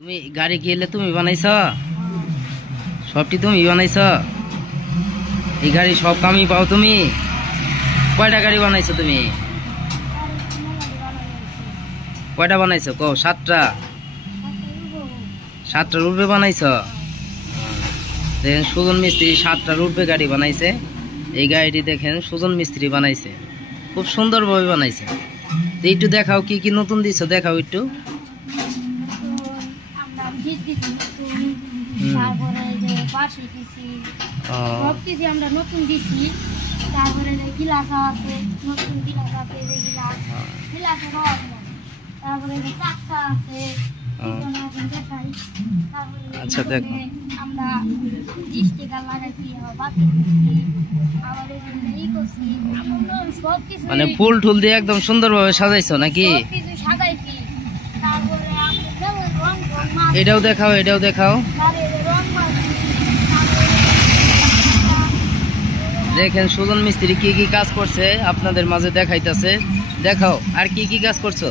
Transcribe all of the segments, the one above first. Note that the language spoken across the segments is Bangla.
তুমি গাড়ি কিনলে তুমি বানাইছ? সবটি তুমি বানাইছ? এই গাড়ি সব কামই পাও তুমি? কয়টা গাড়ি বানাইছো তুমি? কয়টা বানাইছো কও? 7টা। 7টার উপরে বানাইছ? দেখেন সুজন মিস্ত্রি 7টার উপরে গাড়ি বানাইছে। এই গাড়িটি দেখেন সুজন মিস্ত্রি বানাইছে, খুব সুন্দরভাবে বানাইছে। একটু দেখাও কি কি নতুন দিছো, দেখাও একটু। তারপরে যে বাসি দিছি, সবকিছু আমরা নতুন দিছি। তারপরে গিলাস আছে, নতুন গিলাস আছে, যে গিলাসের অভাব নাই। তারপরে চাকা আছে, আচ্ছা দেখো আমরা স্টিকার লাগাইছি, বাতি আবার এই করছি, সবকিছু মানে ফুল টুল দিয়ে একদম সুন্দরভাবে সাজাইছো নাকি? সবকিছু সাজাইছি। তারপরে এটাও দেখাও, এটাও দেখাও। দেখেন সুজন মিস্ত্রি কি কি কাজ করছে আপনাদের মাঝে দেখাইতেছে, দেখাও। আর কি কি কাজ করছো?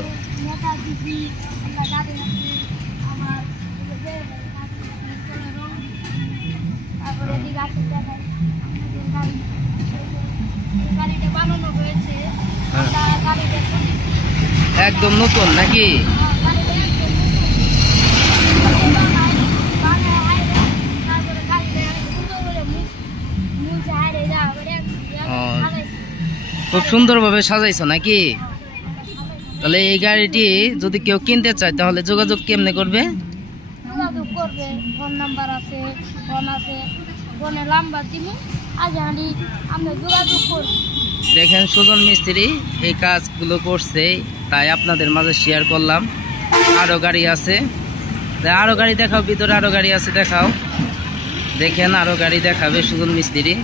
একদম নতুন নাকি? খুব সুন্দরভাবে সাজাইছো নাকি? তাহলে এই গাড়িটি যদি কেউ কিনতে চায় তাহলে যোগাযোগ কেমনে করবে? যোগাযোগ করবে, ফোন নাম্বার আছে, ফোন আছে, ফোনের নাম্বার দিমু, আজহানি আমরা যোগাযোগ করব। দেখেন সুজন মিস্ত্রি এই কাজগুলো করছে, তাই আপনাদের মাঝে শেয়ার করলাম। আরো গাড়ি আছে, আরো গাড়ি দেখাও, ভিতরে আরো গাড়ি আছে, দেখাও। দেখেন আরো গাড়ি দেখাবে সুজন মিস্ত্রি।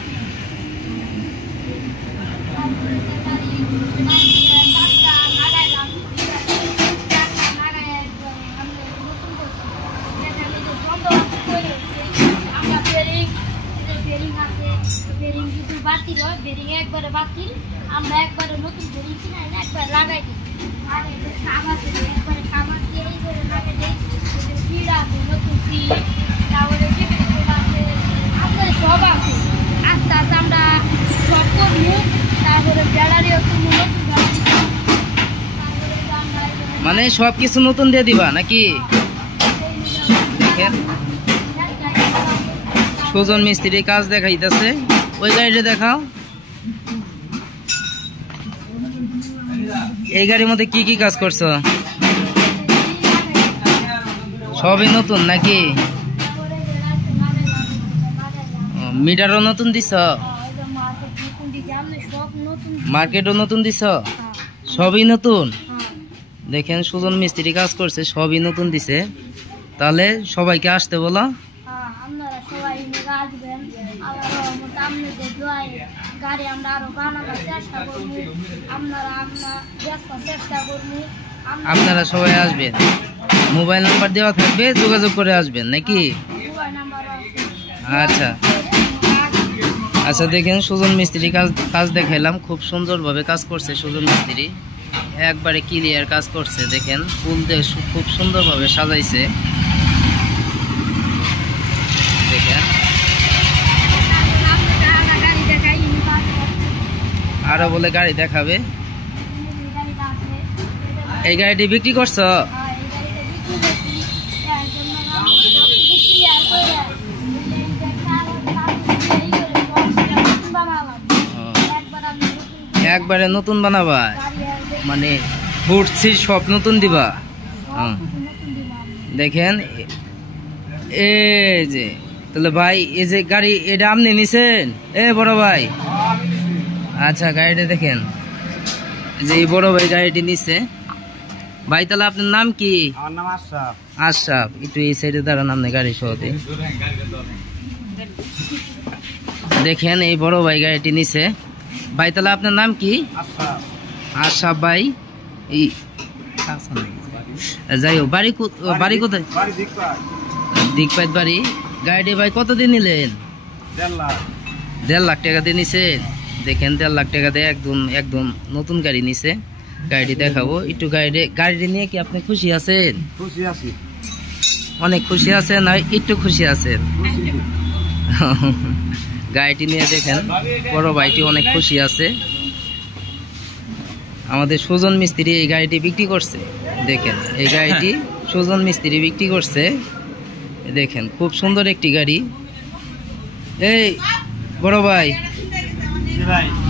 একবারে বাতিল, আমরা একবারে নতুন বেরিং কিনাই না, একবার লাগাই দিই। আর একবারে কামার দিয়ে এই করে লাগাই দিই। সিট আছে, নতুন সিট, তারপরে আমাদের সব আছে। আস্তে আস্তে আমরা সব করবো। তারপরে ব্যাটারিও তুমি নতুন ব্যাটারি, মানে সবকিছু নতুন দিয়ে দিবা নাকি? দেখেন সুজন মিস্ত্রি কাজ দেখাইতেছে। ওই গাড়িটা দেখাও। এই গাড়ির মধ্যে কি কি কাজ করছো? সবই নতুন নাকি? মিটারও নতুন দিছ? মার্কেটও নতুন দিছ? সবই নতুন। দেখেন সুজন মিস্ত্রি কাজ করছে, সবই নতুন দিছে। তাহলে সবাইকে আসতে বলো। গাড়ি আমরা আরো বানানোর চেষ্টা করবো, আপনারা সবাই আসবেন, মোবাইল নাম্বার দেওয়া থাকবে, যোগাযোগ করে আসবেন নাকি? আচ্ছা আচ্ছা। দেখেন সুজন মিস্ত্রি কাজ দেখাইলাম, খুব সুন্দরভাবে কাজ করছে সুজন মিস্ত্রি, একবারে ক্লিয়ার কাজ করছে। দেখেন ফুল দিয়ে খুব সুন্দরভাবে সাজাইছে। দেখেন আরো বলে গাড়ি দেখাবে। এই গাড়িটি বিক্রি করছো? একবারে নতুন বানাবা, মানে ফুটছি সব নতুন দিবা। দেখেন এই যে, তাহলে ভাই এই যে গাড়ি, এটা আপনি নিছেন? এ বড় ভাই, আচ্ছা গাড়িটা দেখেন, যে এই বড় ভাই গাড়িটি নিচ্ছে। ভাই তাহলে আপনার নাম কি? আমার নাম আশরাফ। আশরাফ, একটু এই সাইডে দাঁড়ান, আপনি গাড়ি সহতে। দেখেন এই বড় ভাই গাড়িটি নিচ্ছে। ভাই তাহলে আপনার নাম কি? আশরাফ ভাই। এই যাই হোক, বাড়ি কোথায়? দিকপাত বাড়ি। গাড়িটি ভাই কতদিন নিলেন? 1.5 লাখ টাকা দিয়ে নিছেন। দেখেন 1.5 লাখ টাকা দিয়ে একদম নতুন গাড়ি নিছে। গাড়িটি দেখাবো একটু। গাড়িটি নিয়ে কি আপনি খুশি আছেন? খুশি আছি। অনেক খুশি আছেন না একটু খুশি আছেন? গাড়িটি নিয়ে দেখেন বড় ভাইটি অনেক খুশি আছে। আমাদের সুজন মিস্ত্রি এই গাড়িটি বিক্রি করছে। দেখেন এই গাড়িটি সুজন মিস্ত্রি বিক্রি করছে। দেখেন খুব সুন্দর একটি গাড়ি। এই বড় ভাই,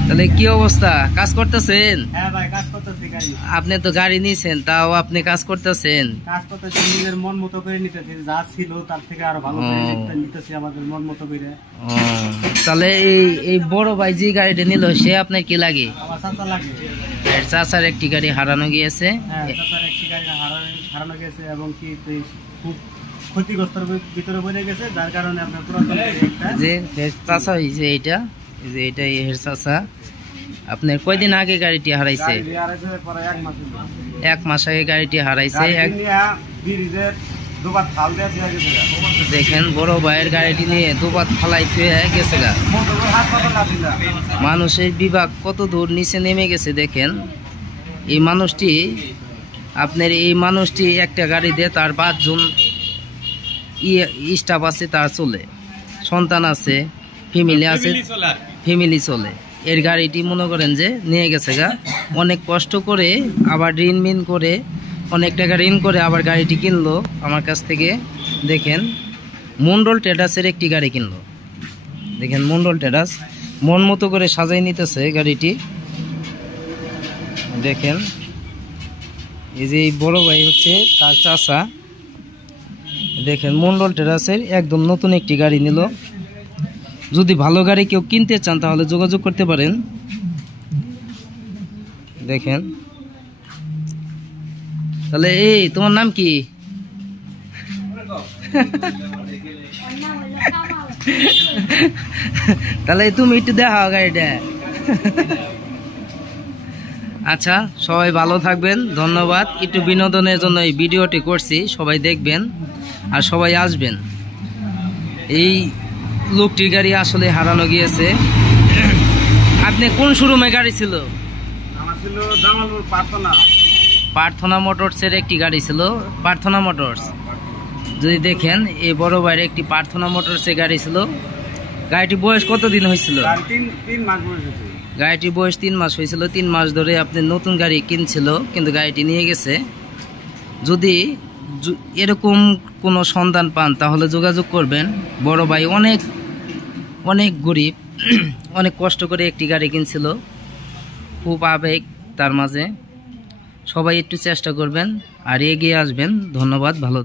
তাহলে কি অবস্থা, কাজ করতেছেন? হ্যাঁ ভাই, কাজ করতেছি গাড়ি। আপনি তো গাড়ি নিয়েছেন, তাও আপনি কাজ করতেছেন? কাজ করতেছি নিজের মন মতো করে নিতেছি, যা ছিল তার থেকে আরো ভালো করে নিতেছি আমাদের মন মতো করে। তাহলে এই বড় ভাই যে গাড়িটা নিল সে আপনার কি লাগে? আমার চাচা লাগে। চাচার একটি গাড়ি হারানো গিয়েছে। হ্যাঁ, চাচার একটি গাড়ি হারানো গেছে এবং কি খুব ক্ষতিগ্রস্তের ভিতরে পড়ে গেছে, যার কারণে আপনার পুরাতন যে চাচা হয়েছে এইটা, যে এটা এর চাচা। আপনার কয়দিন আগে গাড়িটি হারাইছে? 1 মাস আগে গাড়িটি হারাইছে। দেখেন বড় ভাইয়ের গাড়িটি নিয়ে দুবার ফালাই থুয়ে গেছে গা। মানুষের বিভাগ কত দূর নিচে নেমে গেছে। দেখেন এই মানুষটি, আপনার এই মানুষটি একটা গাড়িতে তার 5 জন স্টাফ আছে, তার চলে, সন্তান আছে, ফ্যামিলি আছে, ফ্যামিলি চলে। এর গাড়িটি মনে করেন যে নিয়ে গেছে গা। অনেক কষ্ট করে আবার ঋণ করে, অনেক টাকা ঋণ করে আবার গাড়িটি কিনলো আমার কাছ থেকে। দেখেন মন্ডল ট্রেডার্সের একটি গাড়ি কিনলো। দেখেন মন্ডল ট্রেডার্স মন মতো করে সাজাই নিতেছে গাড়িটি। দেখেন এই যে বড় ভাই হচ্ছে তার চাচা। দেখেন মন্ডল ট্রেডার্সের একদম নতুন একটি গাড়ি নিল। যদি ভালো গাড়ি কেউ কিনতে চান তাহলে যোগাযোগ করতে পারেন। দেখেন তাহলে এই তোমার নাম কি? তাহলে তুমি একটু দেখাও গাড়িটা। আচ্ছা, সবাই ভালো থাকবেন, ধন্যবাদ। একটু বিনোদনের জন্য এই ভিডিওটি করছি, সবাই দেখবেন আর সবাই আসবেন। এই লোকটির গাড়ি আসলে হারানো গিয়েছে। আপনি কোন শোরুমে গাড়ি ছিল? আমার ছিল জামালপুর প্রার্থনা মোটরসের একটি গাড়ি ছিল, প্রার্থনা মোটরস। যদি দেখেন এই বড় ভাইয়ের একটি প্রার্থনা মোটরসের গাড়ি ছিল। গাড়িটি বয়স কতদিন হয়েছিল? 3 মাস বয়স। গাড়িটির বয়স 3 মাস হয়েছিল। 3 মাস ধরে আপনি নতুন গাড়ি কিনছিল, কিন্তু গাড়িটি নিয়ে গেছে। যদি এরকম কোনো সন্ধান পান তাহলে যোগাযোগ করবেন। বড় ভাই অনেক অনেক গরিব, অনেক কষ্ট করে একটি গাড়ি কিনছিল। খুব আবেগ তার মাঝে। সবাই একটু চেষ্টা করবেন আর এগিয়ে আসবেন। ধন্যবাদ, ভালো।